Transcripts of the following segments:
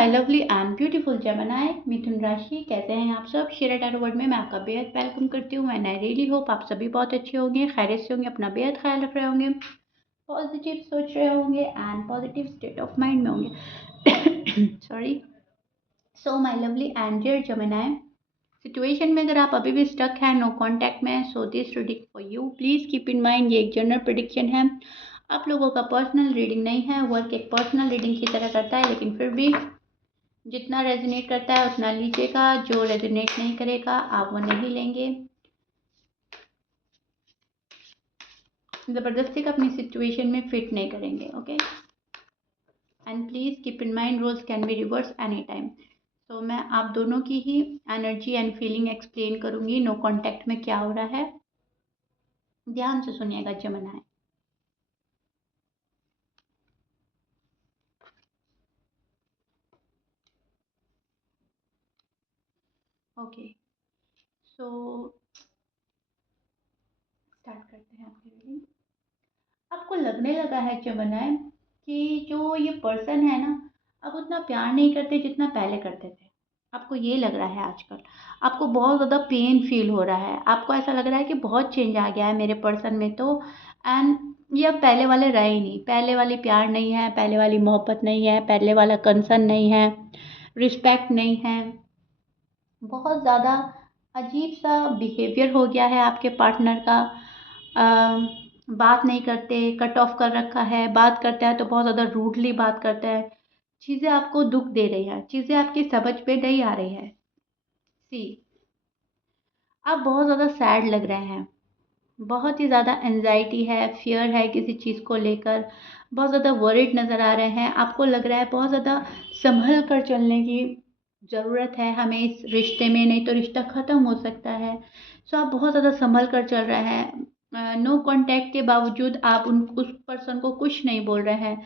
My lovely and beautiful Gemini मिथुन राशि, कैसे हैं आप सब? शेयर टैरो वर्ड में मैं आपका बेहद वेलकम करती हूँ एंड आई रियली होप आप सभी बहुत अच्छे होंगे, खैरियत से होंगे, अपना बेहद ख्याल रख रहे होंगे, पॉजिटिव सोच रहे होंगे and positive state of mind में होंगे। Sorry. So my lovely and dear Gemini, situation में अगर आप अभी भी स्टक हैं, नो कांटेक्ट में, so this reading for you. Please keep in mind ये एक जनरल प्रेडिक्शन है, आप लोगों का पर्सनल रीडिंग नहीं है। वर्क एक पर्सनल रीडिंग की तरह करता है, लेकिन फिर भी जितना रेजोनेट करता है उतना लीजिएगा, जो रेजोनेट नहीं करेगा आप वो नहीं लेंगे। ज़बरदस्ती का अपनी सिचुएशन में फिट नहीं करेंगे, okay? And please keep in mind roles can be reverse any time. तो मैं आप दोनों की ही एनर्जी एंड फीलिंग एक्सप्लेन करूंगी, नो कॉन्टैक्ट में क्या हो रहा है। ध्यान से सुनिएगा जेमिनी। ओके, सो स्टार्ट करते हैं आपकी रीडिंग। आपको लगने लगा है जेमिनी कि जो ये पर्सन है ना, अब उतना प्यार नहीं करते जितना पहले करते थे। आपको ये लग रहा है आजकल, आपको बहुत ज़्यादा पेन फील हो रहा है, आपको ऐसा लग रहा है कि बहुत चेंज आ गया है मेरे पर्सन में तो। एंड ये अब पहले वाले रहे ही नहीं, पहले वाली प्यार नहीं है, पहले वाली मोहब्बत नहीं है, पहले वाला कंसर्न नहीं है, रिस्पेक्ट नहीं है। बहुत ज़्यादा अजीब सा बिहेवियर हो गया है आपके पार्टनर का। बात नहीं करते, कट ऑफ कर रखा है, बात करता है तो बहुत ज़्यादा रूडली बात करता है। चीज़ें आपको दुख दे रही हैं, चीज़ें आपकी समझ पे नहीं आ रही है। सी, आप बहुत ज़्यादा सैड लग रहे हैं, बहुत ही ज़्यादा एंजाइटी है, फियर है किसी चीज़ को लेकर, बहुत ज़्यादा वरिड नज़र आ रहे हैं। आपको लग रहा है बहुत ज़्यादा संभल कर चलने की ज़रूरत है हमें इस रिश्ते में, नहीं तो रिश्ता ख़त्म हो सकता है। सो आप बहुत ज़्यादा संभल कर चल रहे हैं। नो कांटेक्ट के बावजूद आप उस पर्सन को कुछ नहीं बोल रहे हैं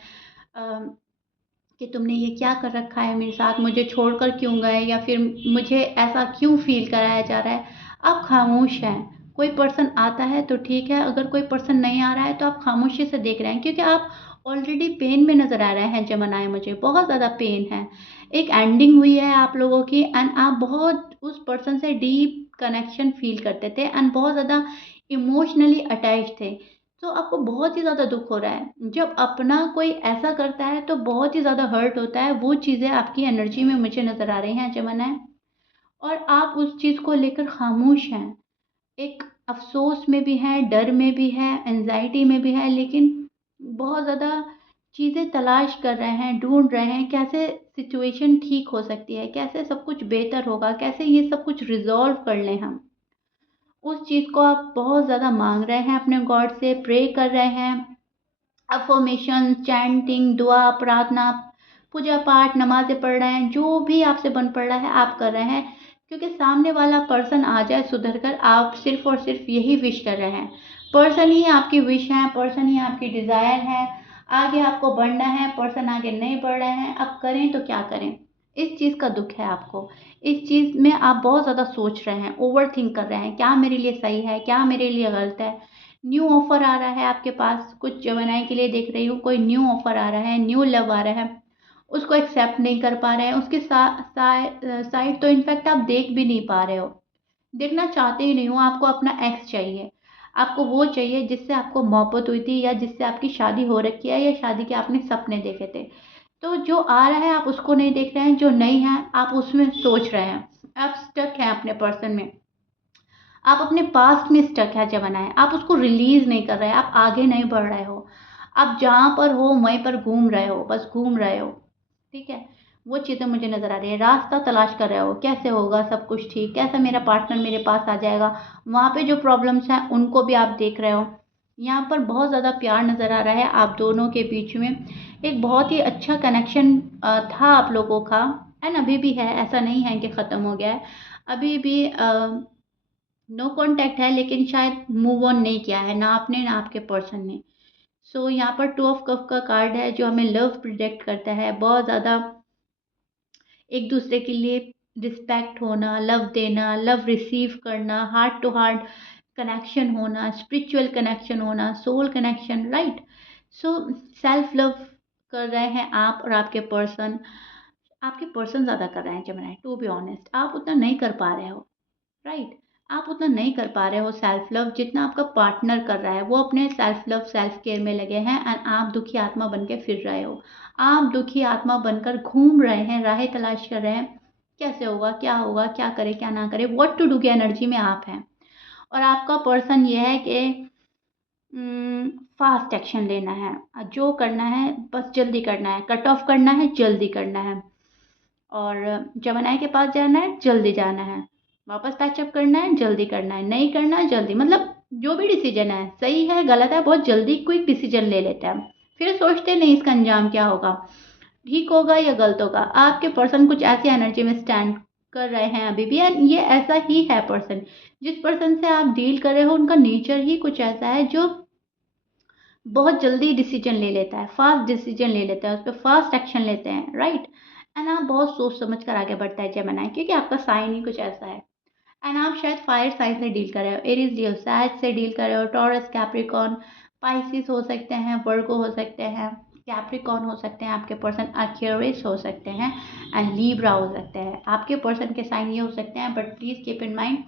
कि तुमने ये क्या कर रखा है मेरे साथ, मुझे छोड़कर क्यों गए, या फिर मुझे ऐसा क्यों फील कराया जा रहा है। आप खामोश हैं। कोई पर्सन आता है तो ठीक है, अगर कोई पर्सन नहीं आ रहा है तो आप खामोशी से देख रहे हैं, क्योंकि आप ऑलरेडी पेन में नज़र आ रहे हैं जेमिनी। मुझे बहुत ज़्यादा पेन है, एक एंडिंग हुई है आप लोगों की एंड आप बहुत उस पर्सन से डीप कनेक्शन फील करते थे एंड बहुत ज़्यादा इमोशनली अटैच थे। तो आपको बहुत ही ज़्यादा दुख हो रहा है। जब अपना कोई ऐसा करता है तो बहुत ही ज़्यादा हर्ट होता है। वो चीज़ें आपकी एनर्जी में मुझे नज़र आ रही हैं जेमिनी, और आप उस चीज़ को लेकर खामोश हैं। एक अफ़सोस में भी हैं, डर में भी हैं, एंग्ज़ायटी में भी हैं, लेकिन बहुत ज़्यादा चीज़ें तलाश कर रहे हैं, ढूँढ रहे हैं कैसे सिचुएशन ठीक हो सकती है, कैसे सब कुछ बेहतर होगा, कैसे ये सब कुछ रिज़ॉल्व कर लें हम। उस चीज़ को आप बहुत ज़्यादा माँग रहे हैं, अपने गॉड से प्रे कर रहे हैं। अफ़र्मेशन, चैंटिंग, दुआ, प्रार्थना, पूजा पाठ, नमाज़ें पढ़ रहे हैं, जो भी आपसे बन पड़ रहा है आप कर रहे हैं, क्योंकि सामने वाला पर्सन आ जाए सुधर कर, आप सिर्फ़ और सिर्फ़ यही विश कर रहे हैं। पर्सन ही आपकी विश है, पर्सन ही आपकी डिज़ायर है, आगे आपको बढ़ना है, पर्सन आगे नहीं बढ़ रहे हैं, अब करें तो क्या करें? इस चीज़ का दुःख है आपको। इस चीज़ में आप बहुत ज़्यादा सोच रहे हैं, ओवरथिंक कर रहे हैं, क्या मेरे लिए सही है, क्या मेरे लिए गलत है? न्यू ऑफ़र आ रहा है आपके पास, कुछ जेमिनी के लिए देख रही हूँ, कोई न्यू ऑफ़र आ रहा है, न्यू लव आ रहा है, उसको एक्सेप्ट नहीं कर पा रहे हैं, उसके साइड तो इनफैक्ट आप देख भी नहीं पा रहे हो, देखना चाहते ही नहीं हो। आपको अपना एक्स चाहिए, आपको वो चाहिए जिससे आपको मोहब्बत हुई थी, या जिससे आपकी शादी हो रखी है, या शादी के आपने सपने देखे थे। तो जो आ रहा है आप उसको नहीं देख रहे हैं, जो नहीं है आप उसमें सोच रहे हैं। आप स्टक हैं अपने पर्सन में, आप अपने पास्ट में स्टक है जेमिनी, आप उसको रिलीज़ नहीं कर रहे हैं, आप आगे नहीं बढ़ रहे हो। आप जहाँ पर हो वहीं पर घूम रहे हो, बस घूम रहे हो, ठीक है? वो चीज़ें मुझे नज़र आ रही है। रास्ता तलाश कर रहे हो, कैसे होगा सब कुछ ठीक, कैसे मेरा पार्टनर मेरे पास आ जाएगा। वहाँ पे जो प्रॉब्लम्स हैं उनको भी आप देख रहे हो। यहाँ पर बहुत ज़्यादा प्यार नज़र आ रहा है आप दोनों के बीच में। एक बहुत ही अच्छा कनेक्शन था आप लोगों का, एंड अभी भी है, ऐसा नहीं है कि ख़त्म हो गया है। अभी भी नो कांटेक्ट है, लेकिन शायद मूव ऑन नहीं किया है, ना आपने ना आपके पर्सन ने। सो यहाँ पर टू ऑफ कप का कार्ड है, जो हमें लव प्रोजेक्ट करता है। बहुत ज़्यादा एक दूसरे के लिए रिस्पेक्ट होना, लव देना, लव रिसीव करना, हार्ट टू हार्ट कनेक्शन होना, स्पिरिचुअल कनेक्शन होना, soul connection, right? So self love कर रहे हैं आप और आपके पर्सन। आपके पर्सन ज़्यादा कर रहे हैं जेमिनी, टू बी ऑनेस्ट। आप उतना नहीं कर पा रहे हो, राइट? आप उतना नहीं कर पा रहे हो सेल्फ लव जितना आपका पार्टनर कर रहा है। वो अपने सेल्फ लव सेल्फ केयर में लगे हैं एंड आप दुखी आत्मा बन के फिर रहे हो। आप दुखी आत्मा बनकर घूम रहे हैं, राहें तलाश कर रहे हैं, कैसे होगा, क्या करे क्या ना करे, व्हाट टू डू की एनर्जी में आप हैं। और आपका पर्सन ये है कि फास्ट एक्शन लेना है, जो करना है बस जल्दी करना है, कट ऑफ करना है, जल्दी करना है। और जमानाई के पास जाना है, जल्दी जाना है, वापस पैचअप करना है, जल्दी करना है, नहीं करना है जल्दी, मतलब जो भी डिसीजन है सही है गलत है, बहुत जल्दी क्विक डिसीजन ले लेते हैं, फिर सोचते नहीं इसका अंजाम क्या होगा, ठीक होगा या गलत होगा। आपके पर्सन कुछ ऐसी एनर्जी में स्टैंड कर रहे हैं अभी भी, एंड ये ऐसा ही है पर्सन। जिस पर्सन से आप डील कर रहे हो उनका नेचर ही कुछ ऐसा है जो बहुत जल्दी डिसीजन ले लेता है, फास्ट डिसीजन ले लेता है, उस पर फास्ट एक्शन लेते हैं, राइट? एंड आप बहुत सोच समझ कर आगे बढ़ता है जेमिनी, क्योंकि आपका साइन ही कुछ ऐसा है। एंड आप शायद फायर साइन से डील कर रहे हो, एरीज लियो सैज से डील कर रहे हो, टॉरस कैप्रिकॉर्न पाइसिस हो सकते हैं, वर्गो हो सकते हैं, कैप्रिकॉर्न हो सकते हैं आपके पर्सन, एक्वेरियस हो सकते हैं एंड लीब्रा हो सकते हैं। आपके पर्सन के साइन ये हो सकते हैं, but please keep in mind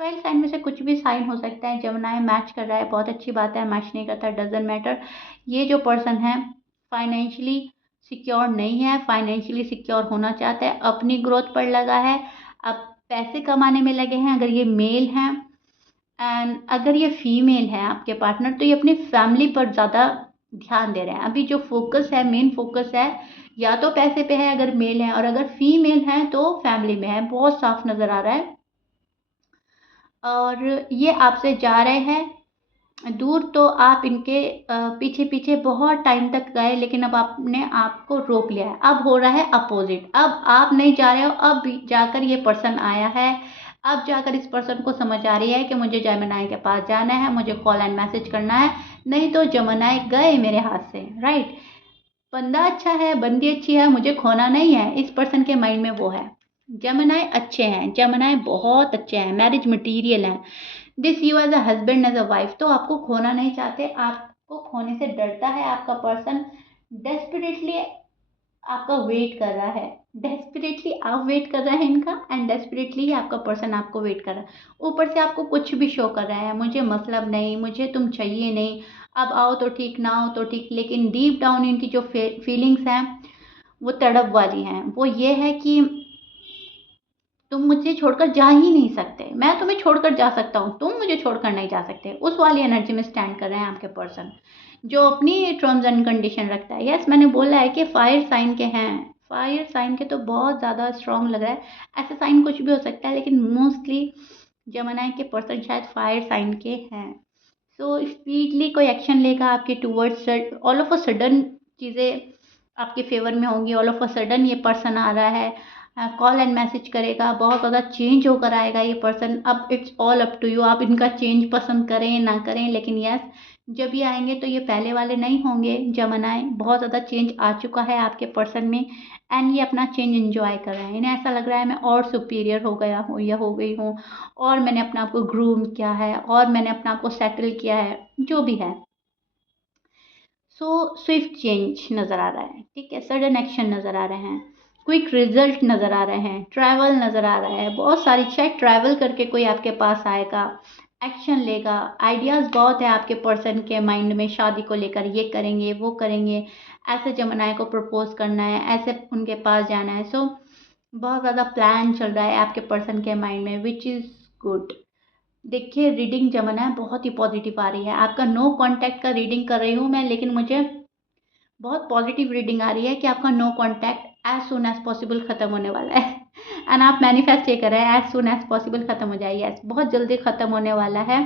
12 sign में से कुछ भी साइन हो सकता है। जेमिनी मैच कर रहा है, बहुत अच्छी बात है, मैच नहीं करता डजंट मैटर। ये जो पर्सन है फाइनेंशियली सिक्योर नहीं है, फाइनेंशियली सिक्योर होना चाहता है, अपनी ग्रोथ पर लगा है, अब पैसे कमाने में लगे हैं अगर ये मेल हैं। एंड अगर ये फीमेल है आपके पार्टनर तो ये अपनी फैमिली पर ज़्यादा ध्यान दे रहे हैं। अभी जो फोकस है, मेन फोकस है या तो पैसे पे है अगर मेल है, और अगर फीमेल है तो फैमिली में है, बहुत साफ नज़र आ रहा है। और ये आपसे जा रहे हैं दूर, तो आप इनके पीछे पीछे बहुत टाइम तक गए, लेकिन अब आपने आपको रोक लिया है। अब हो रहा है अपोजिट, अब आप नहीं जा रहे हो, अब जाकर ये पर्सन आया है, अब जाकर इस पर्सन को समझ आ रही है कि मुझे जेमिनी के पास जाना है, मुझे कॉल एंड मैसेज करना है, नहीं तो जेमिनी गए मेरे हाथ से, राइट? बंदा अच्छा है, बंदी अच्छी है, मुझे खोना नहीं है, इस पर्सन के माइंड में वो है। जेमिनी अच्छे हैं, जेमिनी बहुत अच्छे हैं, मैरिज मटीरियल हैं, this you as a husband as a wife, तो आपको खोना नहीं चाहते, आपको खोने से डरता है आपका पर्सन, डेस्परेटली आपका वेट कर रहा है, डेस्परेटली आप वेट कर रहे हैं इनका, एंड डेस्परेटली ही आपका पर्सन आपको वेट कर रहा है। ऊपर से आपको कुछ भी शो कर रहा है, मुझे मतलब नहीं, मुझे तुम चाहिए नहीं, अब आओ तो ठीक ना आओ तो ठीक, लेकिन डीप डाउन इनकी जो फीलिंग्स हैं वो तड़प वाली हैं। वो ये है कि तुम मुझे छोड़कर जा ही नहीं सकते, मैं तुम्हें छोड़कर जा सकता हूँ, तुम मुझे छोड़कर नहीं जा सकते, उस वाली एनर्जी में स्टैंड कर रहे हैं आपके पर्सन, जो अपनी टर्म्स एंड कंडीशन रखता है। यस, मैंने बोला है कि फायर साइन के हैं, फायर साइन के तो बहुत ज़्यादा स्ट्रांग लग रहा है। ऐसा साइन कुछ भी हो सकता है, लेकिन मोस्टली जेमिनी के पर्सन शायद फायर साइन के हैं। सो स्पीडली कोई एक्शन लेगा आपके towards, all of a sudden चीज़ें आपके फेवर में होंगी, ऑल ऑफ अ सडन ये पर्सन आ रहा है, कॉल एंड मैसेज करेगा, बहुत ज़्यादा चेंज होकर आएगा ये पर्सन। अब it's all up to you, आप इनका चेंज पसंद करें ना करें, लेकिन यस, जब ये आएंगे तो ये पहले वाले नहीं होंगे। जेमिनी बहुत ज़्यादा चेंज आ चुका है आपके पर्सन में, एंड ये अपना चेंज एंजॉय कर रहे हैं। इन्हें ऐसा लग रहा है मैं और सुपीरियर हो गया हूँ या हो गई हूँ, और मैंने अपने आप को ग्रूम किया है, और मैंने अपने आप को सेटल किया है, जो भी है। सो स्विफ्ट चेंज नज़र आ रहा है, ठीक है, सडन एक्शन नज़र आ रहे हैं, क्विक रिजल्ट नज़र आ रहे हैं, ट्रैवल नज़र आ रहा है, बहुत सारी, शायद ट्रैवल करके कोई आपके पास आएगा, एक्शन लेगा। आइडियाज़ बहुत है आपके पर्सन के माइंड में, शादी को लेकर, ये करेंगे वो करेंगे, ऐसे जेमिनी को प्रपोज करना है, ऐसे उनके पास जाना है। सो बहुत ज़्यादा प्लान चल रहा है आपके पर्सन के माइंड में, विच इज़ गुड। देखिए, रीडिंग जेमिनी बहुत ही पॉजिटिव आ रही है, आपका नो कांटेक्ट का रीडिंग कर रही हूँ मैं, लेकिन मुझे बहुत पॉजिटिव रीडिंग आ रही है कि आपका no contact as soon as possible ख़त्म होने वाला है। एंड आप मैनिफेस्ट ये कर रहे हैं एज सुन एज पॉसिबल ख़त्म हो जाए, यस, बहुत जल्दी ख़त्म होने वाला है।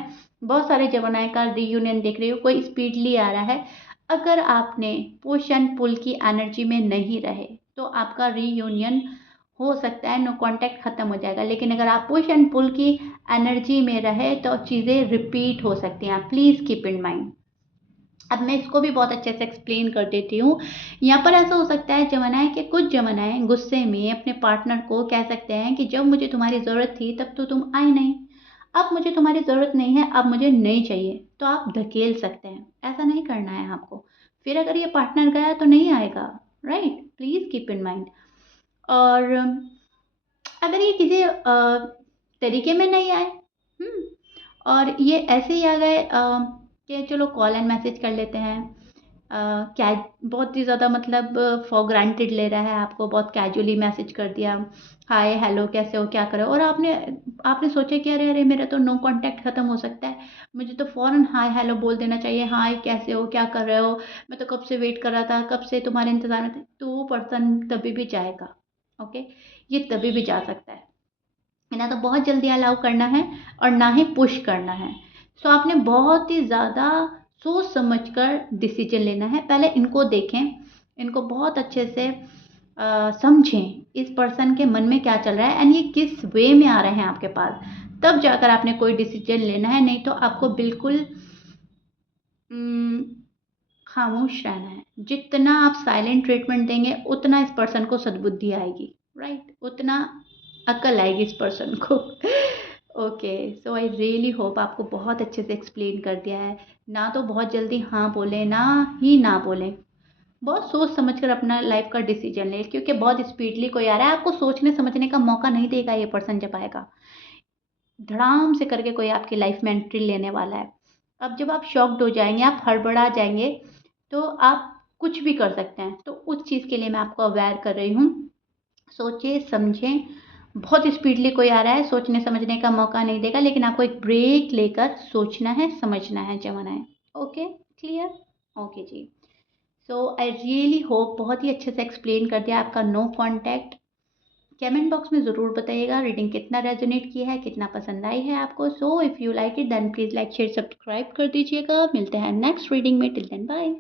बहुत सारे जेमिनी का रीयूनियन देख रही हूँ, कोई स्पीडली आ रहा है। अगर आपने पुश एंड पुल की एनर्जी में नहीं रहे तो आपका रीयूनियन हो सकता है, नो कांटेक्ट ख़त्म हो जाएगा, लेकिन अगर आप पुश एंड पुल की एनर्जी में रहे तो चीज़ें रिपीट हो सकती हैं, प्लीज़ कीप इन माइंड। अब मैं इसको भी बहुत अच्छे से एक्सप्लेन कर देती हूँ। यहाँ पर ऐसा हो सकता है जेमिनी के कुछ जेमिनी गुस्से में अपने पार्टनर को कह सकते हैं कि जब मुझे तुम्हारी ज़रूरत थी तब तो तुम आई नहीं, अब मुझे तुम्हारी ज़रूरत नहीं है, अब मुझे नहीं चाहिए, तो आप धकेल सकते हैं। ऐसा नहीं करना है आपको, फिर अगर ये पार्टनर गया तो नहीं आएगा, right? Please keep in mind. और अगर ये किसी तरीके में नहीं आए, और ये ऐसे ही आ गए कि चलो कॉल एंड मैसेज कर लेते हैं, क्या बहुत ही ज़्यादा मतलब फॉर ग्रांटेड ले रहा है आपको, बहुत कैजुअली मैसेज कर दिया, हाय हेलो कैसे हो क्या कर रहे हो, और आपने आपने सोचा कि अरे अरे मेरा तो नो कांटेक्ट ख़त्म हो सकता है, मुझे तो फ़ौरन हाय हेलो बोल देना चाहिए, हाय कैसे हो क्या कर रहे हो, मैं तो कब से वेट कर रहा था, कब से तुम्हारे इंतज़ार में थे, तो वो पर्सन तभी भी जाएगा। ओके, ये तभी भी जा सकता है, ना तो बहुत जल्दी अलाउ करना है और ना ही पुश करना है। सो आपने बहुत ही ज़्यादा सोच समझ कर डिसीजन लेना है। पहले इनको देखें, इनको बहुत अच्छे से समझें, इस पर्सन के मन में क्या चल रहा है एंड ये किस वे में आ रहे हैं आपके पास, तब जाकर आपने कोई डिसीजन लेना है। नहीं तो आपको बिल्कुल खामोश रहना है। जितना आप साइलेंट ट्रीटमेंट देंगे उतना इस पर्सन को सद्बुद्धि आएगी, राइट, उतना अकल आएगी इस पर्सन को। Okay, so I really hope आपको बहुत अच्छे से एक्सप्लेन कर दिया है। ना तो बहुत जल्दी हाँ बोलें, ना ही ना बोलें, बहुत सोच समझ कर अपना लाइफ का डिसीजन लें, क्योंकि बहुत स्पीडली कोई आ रहा है, आपको सोचने समझने का मौका नहीं देगा ये पर्सन जब आएगा, धड़ाम से करके कोई आपकी लाइफ में एंट्री लेने वाला है। अब जब आप शॉक्ड हो जाएंगे, आप हड़बड़ा जाएंगे, तो आप कुछ भी कर सकते हैं। तो उस चीज़ के लिए मैं आपको अवेयर कर रही हूँ। सोचें समझें, बहुत स्पीडली कोई आ रहा है, सोचने समझने का मौका नहीं देगा, लेकिन आपको एक ब्रेक लेकर सोचना है समझना है जब आना है। Okay, clear? ओके जी। सो आई रियली होप बहुत ही अच्छे से एक्सप्लेन कर दिया आपका नो कॉन्टैक्ट। कमेंट बॉक्स में ज़रूर बताइएगा रीडिंग कितना रेजोनेट किया है, कितना पसंद आई है आपको। So if you like it then please like share subscribe कर दीजिएगा। मिलते हैं नेक्स्ट रीडिंग में, टिल देन बाय।